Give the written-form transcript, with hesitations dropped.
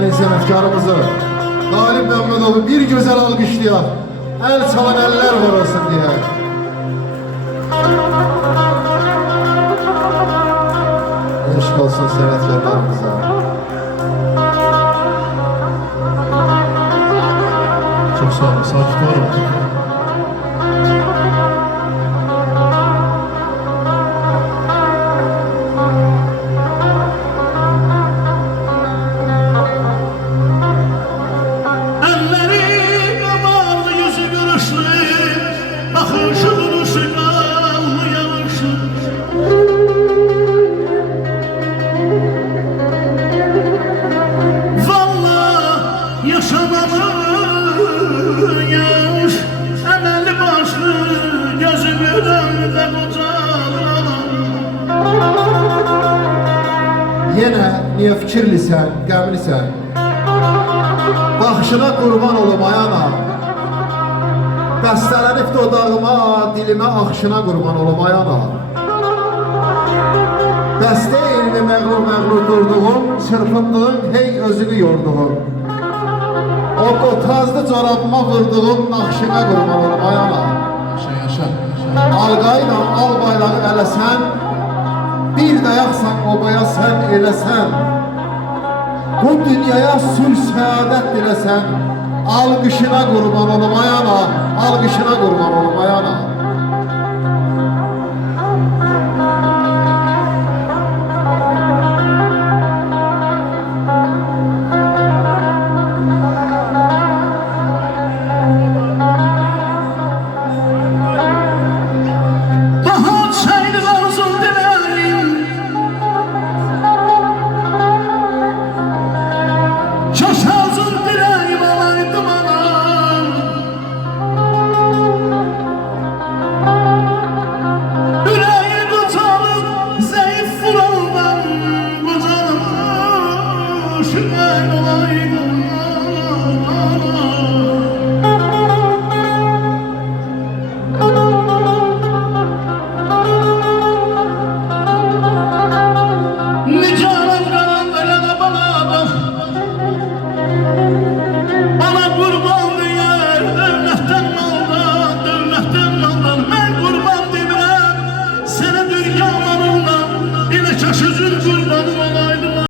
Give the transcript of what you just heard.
değerli sanatkarımızı Galip Məmmədov'u bir güzel alkışlayaq. El çalan eller var olsun diye. Eşk olsun sanatkarlarımıza. Çok sağ olun. Sakit olun. Yenə niyə fikirlisən, qəmlisən? Baxışına qurban olum ayana. Bəstələnib dodağıma, dilimə axışına qurban olum ayana. Bəstə elmi məğlur durduğum, çırpındığım hey özünü yorduğum. O qotazlı corabıma vurduğum naxışına qurban olum ayana. Yaşa. Alqayla al bayrağı eləsən, bir dayaqsan obaya sen eləsən, bu dünyaya sülh səadət diləsən, alqışına qurban olum ayana, alqışına qurban olum ayana. Şükrün olaydı.